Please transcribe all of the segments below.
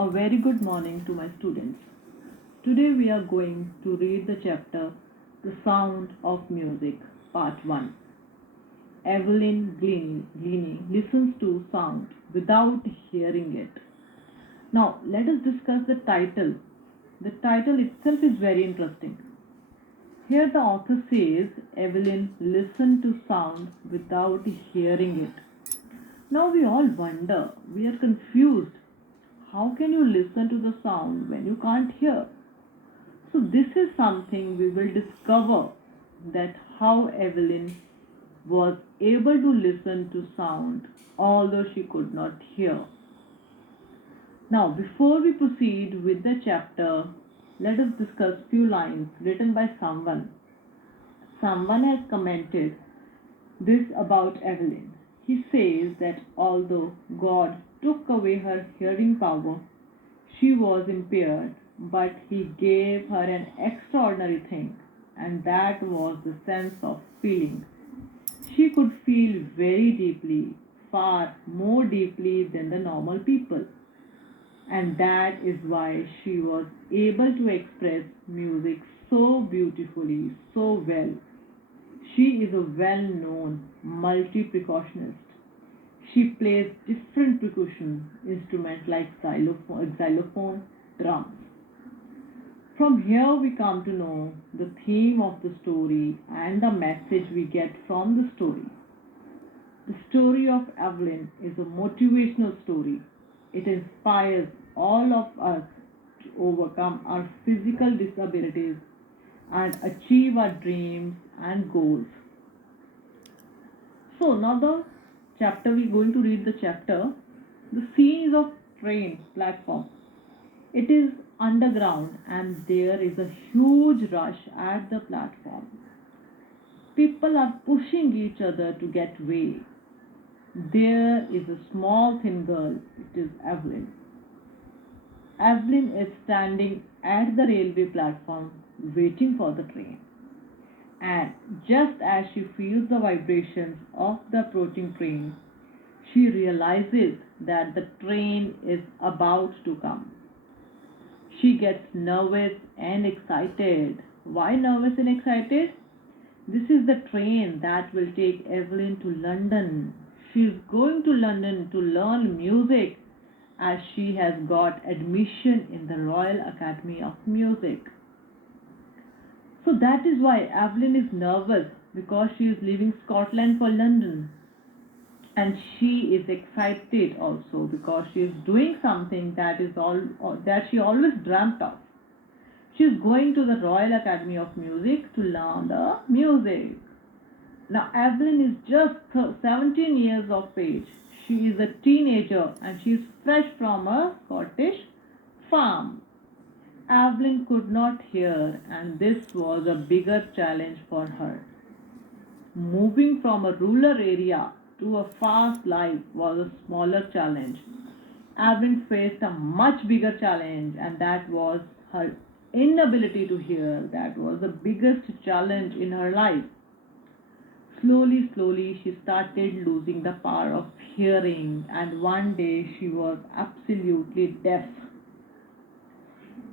A very good morning to my students. Today we are going to read the chapter The Sound of Music, Part 1. Evelyn Gleany listens to sound without hearing it. Now let us discuss the title. The title itself is very interesting. Here the author says Evelyn listened to sound without hearing it. Now we all wonder, we are confused. How can you listen to the sound when you can't hear? So this is something we will discover, that how Evelyn was able to listen to sound although she could not hear. Now before we proceed with the chapter, let us discuss few lines written by someone. Someone has commented this about Evelyn. He says that although God took away her hearing power, she was impaired, but He gave her an extraordinary thing, and that was the sense of feeling. She could feel very deeply, far more deeply than the normal people, and that is why she was able to express music so beautifully, so well. She is a well-known multi-percussionist. She plays different percussion instruments like xylophone, drums. From here we come to know the theme of the story and the message we get from the story. The story of Evelyn is a motivational story. It inspires all of us to overcome our physical disabilities and achieve our dreams and goals. So now we're going to read the chapter. The scene is of train platform. It is underground and there is a huge rush at the platform. People are pushing each other to get way. There is a small thin girl. It is Evelyn. Evelyn is standing at the railway platform waiting for the train. And just as she feels the vibrations of the approaching train, she realizes that the train is about to come. She gets nervous and excited. Why nervous and excited? This is the train that will take Evelyn to London. She is going to London to learn music, as she has got admission in the Royal Academy of Music. So that is why Evelyn is nervous, because she is leaving Scotland for London. And she is excited also because she is doing something that she always dreamt of. She is going to the Royal Academy of Music to learn the music. Now Evelyn is just 17 years of age. She is a teenager and she is fresh from a Scottish farm. Evelyn could not hear, and this was a bigger challenge for her. Moving from a rural area to a fast life was a smaller challenge. Evelyn faced a much bigger challenge, and that was her inability to hear. That was the biggest challenge in her life. Slowly, she started losing the power of hearing, and one day she was absolutely deaf.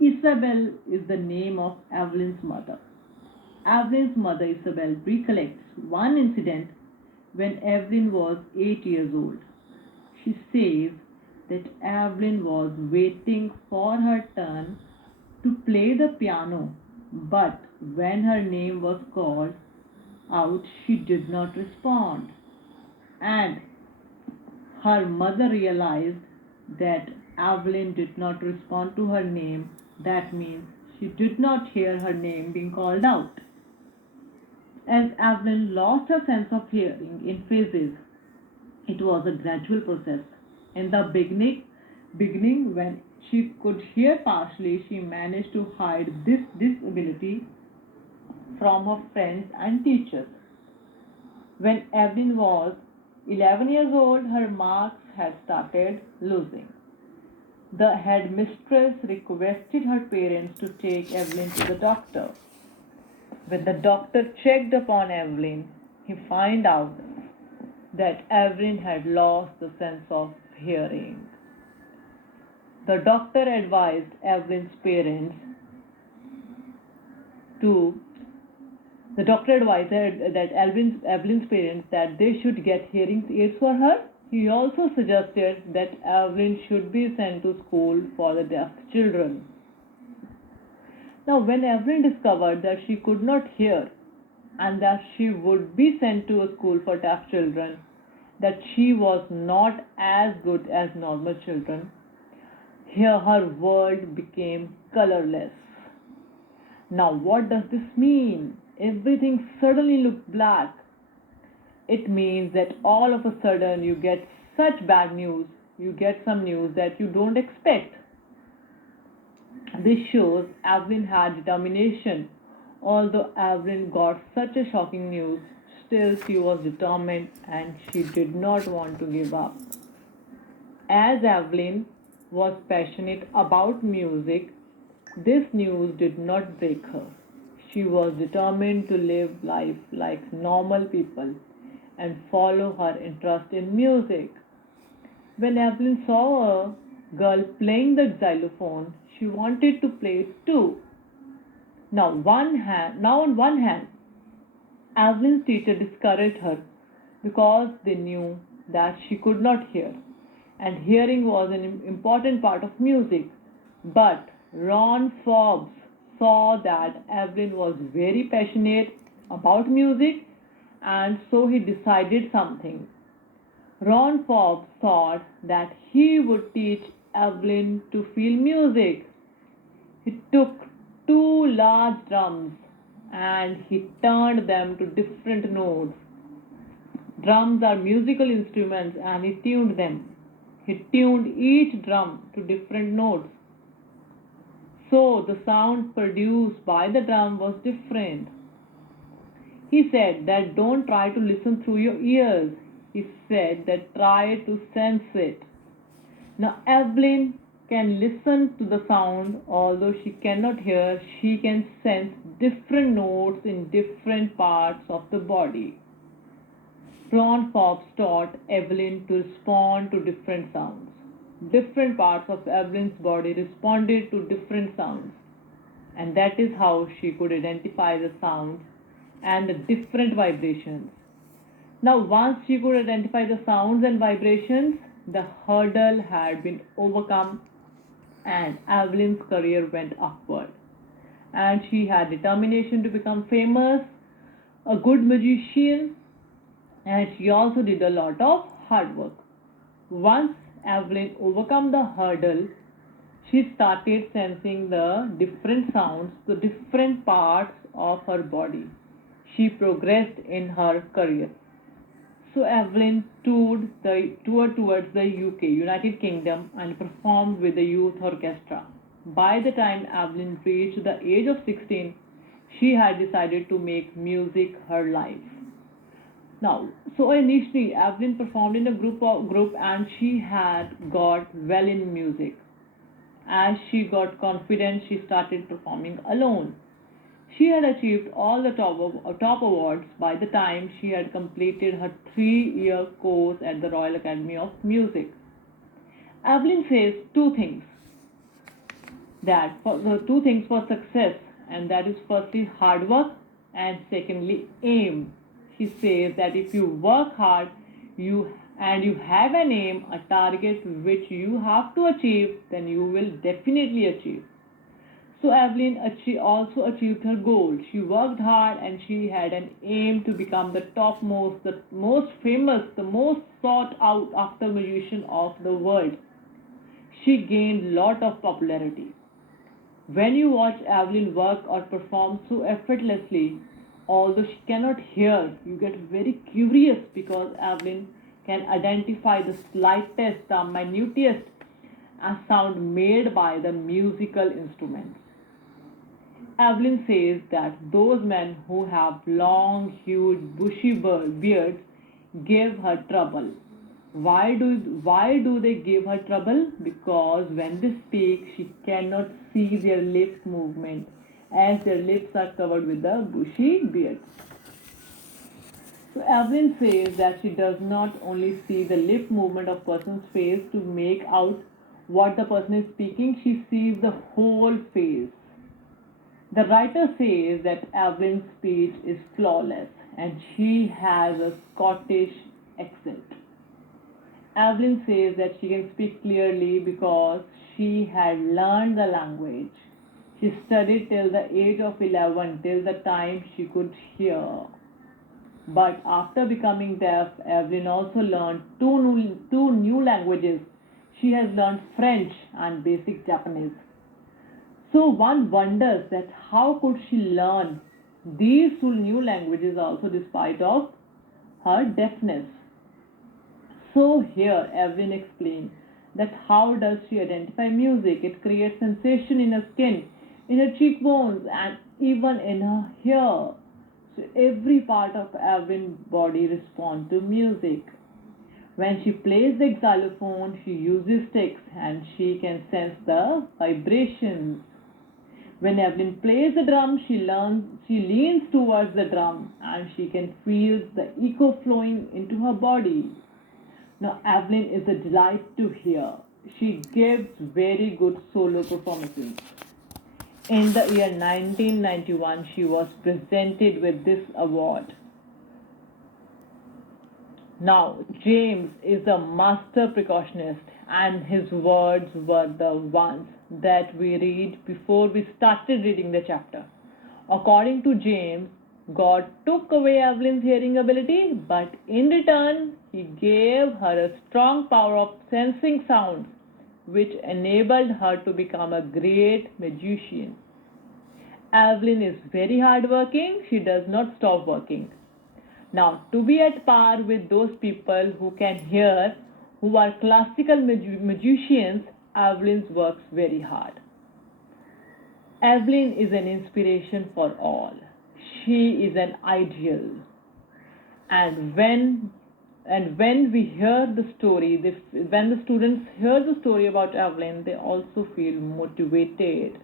Isabel is the name of Evelyn's mother. Evelyn's mother, Isabel, recollects one incident when Evelyn was 8 years old. She says that Evelyn was waiting for her turn to play the piano, but when her name was called out, she did not respond. And her mother realized that Evelyn did not respond to her name. That means she did not hear her name being called out. As Evelyn lost her sense of hearing in phases, it was a gradual process. In the beginning, when she could hear partially, she managed to hide this disability from her friends and teachers. When Evelyn was 11 years old, her marks had started losing. The headmistress requested her parents to take Evelyn to the doctor. When the doctor checked upon Evelyn, he found out that Evelyn had lost the sense of hearing. The doctor advised Evelyn's parents to the doctor advised that Evelyn's parents that they should get hearing aids for her. He also suggested that Evelyn should be sent to school for the deaf children. Now, when Evelyn discovered that she could not hear and that she would be sent to a school for deaf children, that she was not as good as normal children, here her world became colorless. Now, what does this mean? Everything suddenly looked black. It means that all of a sudden you get such bad news, you get some news that you don't expect. This shows Evelyn had determination. Although Evelyn got such a shocking news, still she was determined and she did not want to give up. As Evelyn was passionate about music, this news did not break her. She was determined to live life like normal people and follow her interest in music. When Evelyn saw a girl playing the xylophone, she wanted to play it too. Now on one hand, Evelyn's teacher discouraged her because they knew that she could not hear, and hearing was an important part of music. But Ron Forbes saw that Evelyn was very passionate about music, and so he decided something. Ron Forbes thought that he would teach Evelyn to feel music. He took two large drums and he turned them to different notes. Drums are musical instruments and he tuned them. He tuned each drum to different notes. So the sound produced by the drum was different. He said that don't try to listen through your ears. He said that try to sense it. Now Evelyn can listen to the sound, although she cannot hear, she can sense different notes in different parts of the body. Ron Forbes taught Evelyn to respond to different sounds. Different parts of Evelyn's body responded to different sounds, and that is how she could identify the sounds and the different vibrations. Now, once she could identify the sounds and vibrations, the hurdle had been overcome and Evelyn's career went upward. And she had determination to become famous, a good magician, and she also did a lot of hard work. Once Evelyn overcome the hurdle, she started sensing the different sounds, the different parts of her body. She progressed in her career. So Evelyn toured towards the UK, United Kingdom, and performed with the youth orchestra. By the time Evelyn reached the age of 16, she had decided to make music her life. Now, so initially Evelyn performed in a group and she had got well in music. As she got confident, she started performing alone. She had achieved all the top awards by the time she had completed her 3-year course at the Royal Academy of Music. Evelyn says two things for success, and that is firstly hard work and secondly aim. She says that if you work hard, you have an aim, a target which you have to achieve, then you will definitely achieve. So Evelyn also achieved her goal. She worked hard and she had an aim to become the topmost, the most famous, the most sought out after musician of the world. She gained lot of popularity. When you watch Evelyn work or perform so effortlessly, although she cannot hear, you get very curious because Evelyn can identify the slightest, the minutest sound made by the musical instruments. Evelyn says that those men who have long, huge, bushy beards give her trouble. Why do they give her trouble? Because when they speak, she cannot see their lips movement, as their lips are covered with the bushy beards. So Evelyn says that she does not only see the lip movement of person's face to make out what the person is speaking, she sees the whole face. The writer says that Evelyn's speech is flawless and she has a Scottish accent. Evelyn says that she can speak clearly because she had learned the language. She studied till the age of 11, till the time she could hear. But after becoming deaf, Evelyn also learned two new languages. She has learned French and basic Japanese. So one wonders that how could she learn these two new languages also despite of her deafness. So here Evelyn explained that how does she identify music? It creates sensation in her skin, in her cheekbones, and even in her hair. So every part of Evelyn's body responds to music. When she plays the xylophone, she uses sticks and she can sense the vibrations. When Evelyn plays the drum, she leans towards the drum and she can feel the echo flowing into her body. Now Evelyn is a delight to hear. She gives very good solo performances. In the year 1991, she was presented with this award. Now, James is a master precautionist, and his words were the ones that we read before we started reading the chapter. According to James, God took away Evelyn's hearing ability, but in return, he gave her a strong power of sensing sounds, which enabled her to become a great magician. Evelyn is very hardworking, she does not stop working. Now, to be at par with those people who can hear, who are classical magicians, Evelyn works very hard. Evelyn is an inspiration for all. She is an ideal. And when we hear the story, when the students hear the story about Evelyn, they also feel motivated.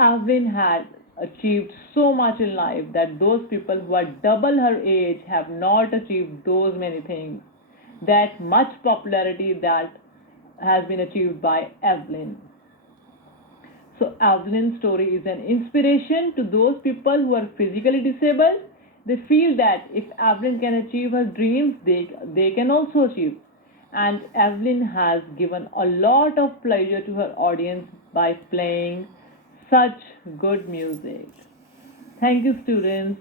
Evelyn had achieved so much in life that those people who are double her age have not achieved those many things. That much popularity that has been achieved by Evelyn. So Evelyn's story is an inspiration to those people who are physically disabled. They feel that if Evelyn can achieve her dreams, they can also achieve. And Evelyn has given a lot of pleasure to her audience by playing such good music. Thank you, students.